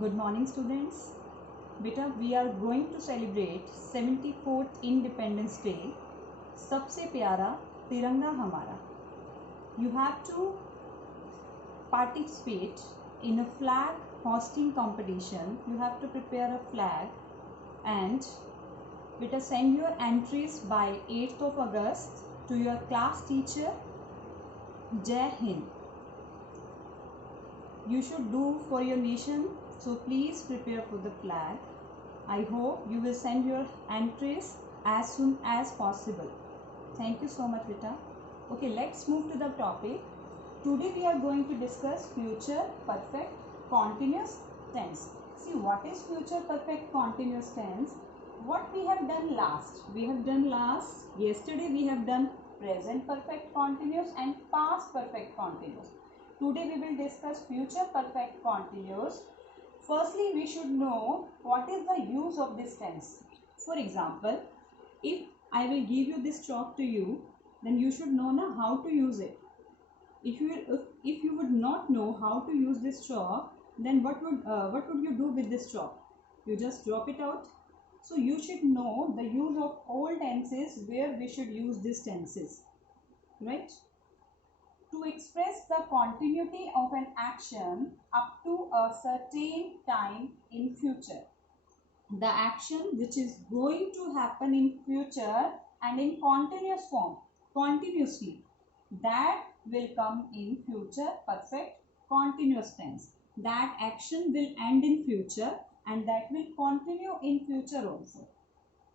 Good morning students. बेटा we are going to celebrate 74th Independence Day. सबसे प्यारा तिरंगा हमारा. You have to participate in a flag hosting competition. You have to prepare a flag and बेटा send your entries by 8th of August to your class teacher. Jai Hind. You should do for your nation, so please prepare for the flag. I hope you will send your entries as soon as possible. Thank you so much, beta. Okay, let's move to the topic. Today we are going to discuss future perfect continuous tense. See, what is future perfect continuous tense? What we have done last? Yesterday we have done present perfect continuous and past perfect continuous. Today we will discuss future perfect continuous. Firstly, we should know what is the use of this tense. For example, if I will give you this chalk to you, then you should know now how to use it. If you would not know how to use this chalk, then what would you do with this chalk? You just drop it out. So you should know the use of all tenses where we should use these tenses, right? To express the continuity of an action up to a certain time in future. The action which is going to happen in future and in continuous form, continuously, that will come in future perfect continuous tense. That action will end in future and that will continue in future also.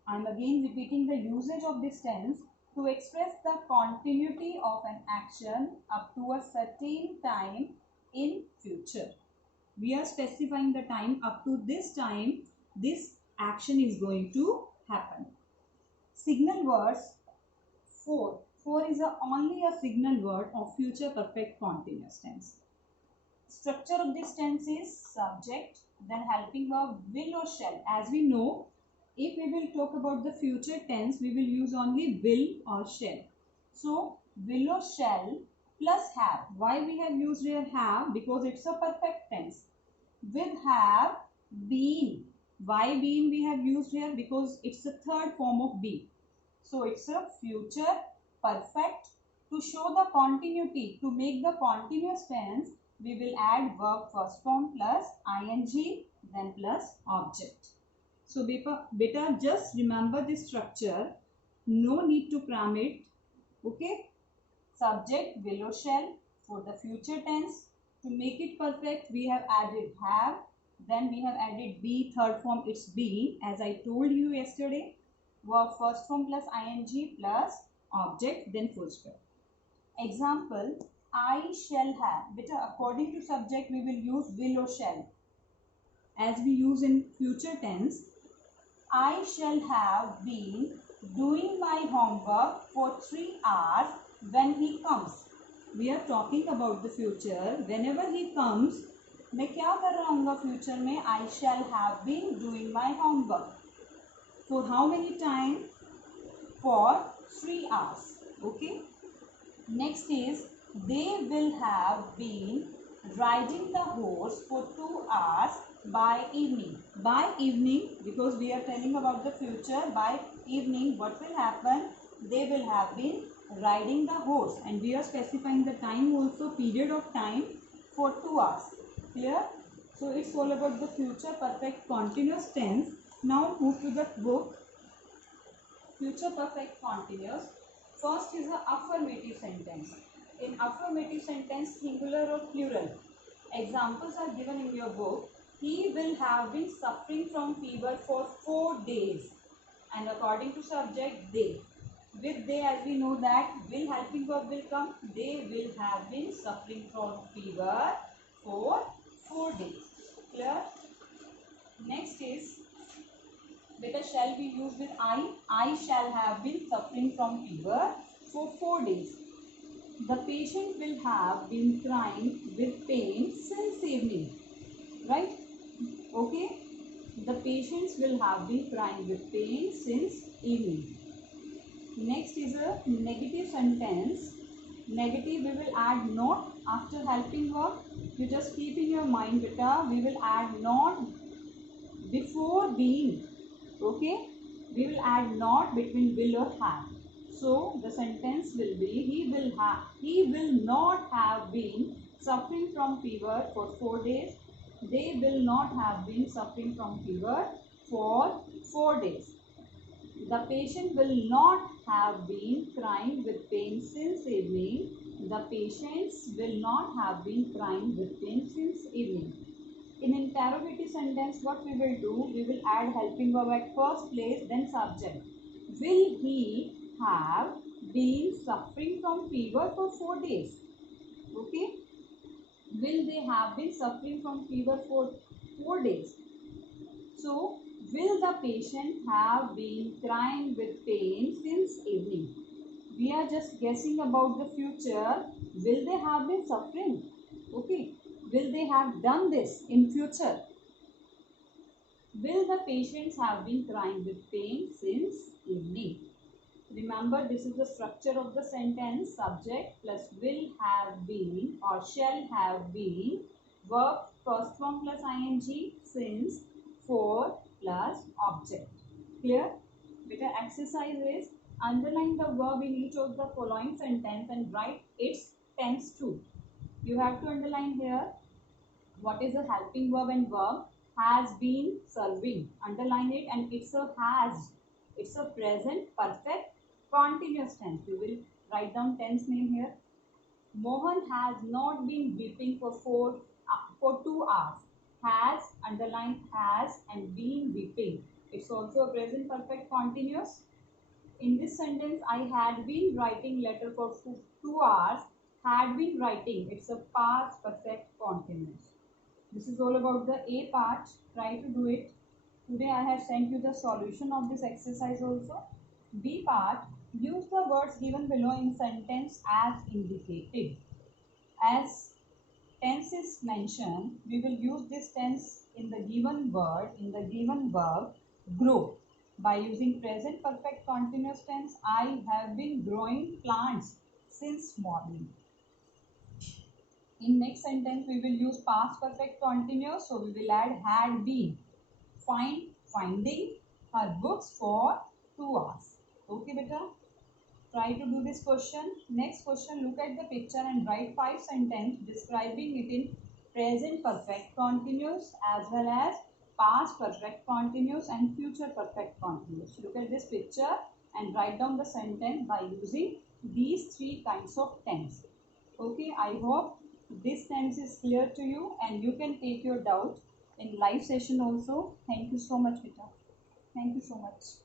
I am again repeating the usage of this tense. To express the continuity of an action up to a certain time in future. We are specifying the time up to this time this action is going to happen. Signal words 4. 4 is only a signal word of future perfect continuous tense. Structure of this tense is subject, then helping verb, will or shall. As we know, if we will talk about the future tense, we will use only will or shall. So, will or shall plus have. Why we have used here have? Because it's a perfect tense. With have, been. Why been we have used here? Because it's a third form of be. So, it's a future perfect. To show the continuity, to make the continuous tense, we will add verb first form plus ing, then plus object. So beta just remember this structure. No need to cram it. Okay. Subject will or shall for the future tense. To make it perfect, we have added have. Then we have added be, third form it's be, as I told you yesterday. Verb first form plus ing plus object, then full stop. Example, I shall have. Beta, according to subject, we will use will or shall. As we use in future tense, I shall have been doing my homework for 3 hours when he comes. We are talking about the future. Whenever he comes, मैं क्या कर रहा हूँगा future में? I shall have been doing my homework. For how many time? For 3 hours. Okay. Next is they will have been riding the horse for 2 hours by evening. By evening, because we are telling about the future, by evening what will happen? They will have been riding the horse and we are specifying the time also, period of time for 2 hours. Clear? So it's all about the future perfect continuous tense. Now move to the book. Future perfect continuous. First is the affirmative sentence. In affirmative sentence, singular or plural. Examples are given in your book. He will have been suffering from fever for 4 days. And according to subject, they. With they, as we know that will helping verb will come. They will have been suffering from fever for 4 days. Clear? Next is, beta shall be used with I. I shall have been suffering from fever for 4 days. The patient will have been crying with pain since evening. Right? Okay. The patients will have been crying with pain since evening. Next is a negative sentence. Negative, we will add not after helping verb. You just keep in your mind, beta, we will add not before being. Okay, we will add not between will or have. So the sentence will be, he will not have been suffering from fever for 4 days. They will not have been suffering from fever for 4 days. The patient will not have been crying with pain since evening. The patients will not have been crying with pain since evening. In interrogative sentence, what we will do? We will add helping verb at first place, then subject. Will he have been suffering from fever for 4 days? Okay. Will they have been suffering from fever for 4 days? So, will the patient have been crying with pain since evening? We are just guessing about the future. Will they have been suffering? Okay. Will they have done this in future? Will the patients have been crying with pain since evening? Remember, this is the structure of the sentence. Subject plus will have been or shall have been, verb first form plus ing, since, for plus object. Clear? Beta, exercise is underline the verb in each of the following sentence and write its tense too. You have to underline here what is a helping verb and verb. Has been serving. Underline it, and it's a has. It's a present perfect continuous tense. You will write down tense name here. Mohan has not been weeping for 2 hours. Has, underline has, and been weeping. It's also a present perfect continuous. In this sentence, I had been writing letter for 2 hours. Had been writing. It's a past perfect continuous. This is all about the A part. Try to do it. Today I have sent you the solution of this exercise also. B part, use the words given below in sentence as indicated. As tense is mentioned, we will use this tense in the given word, in the given verb, grow. By using present perfect continuous tense, I have been growing plants since morning. In next sentence, we will use past perfect continuous. So we will add had been. Finding her books for 2 hours. Okay, beta. Try to do this question. Next question, look at the picture and write 5 sentences describing it in present perfect continuous as well as past perfect continuous and future perfect continuous. Look at this picture and write down the sentence by using these 3 kinds of tense. Okay, I hope this tense is clear to you and you can take your doubt in live session also. Thank you so much, beta. Thank you so much.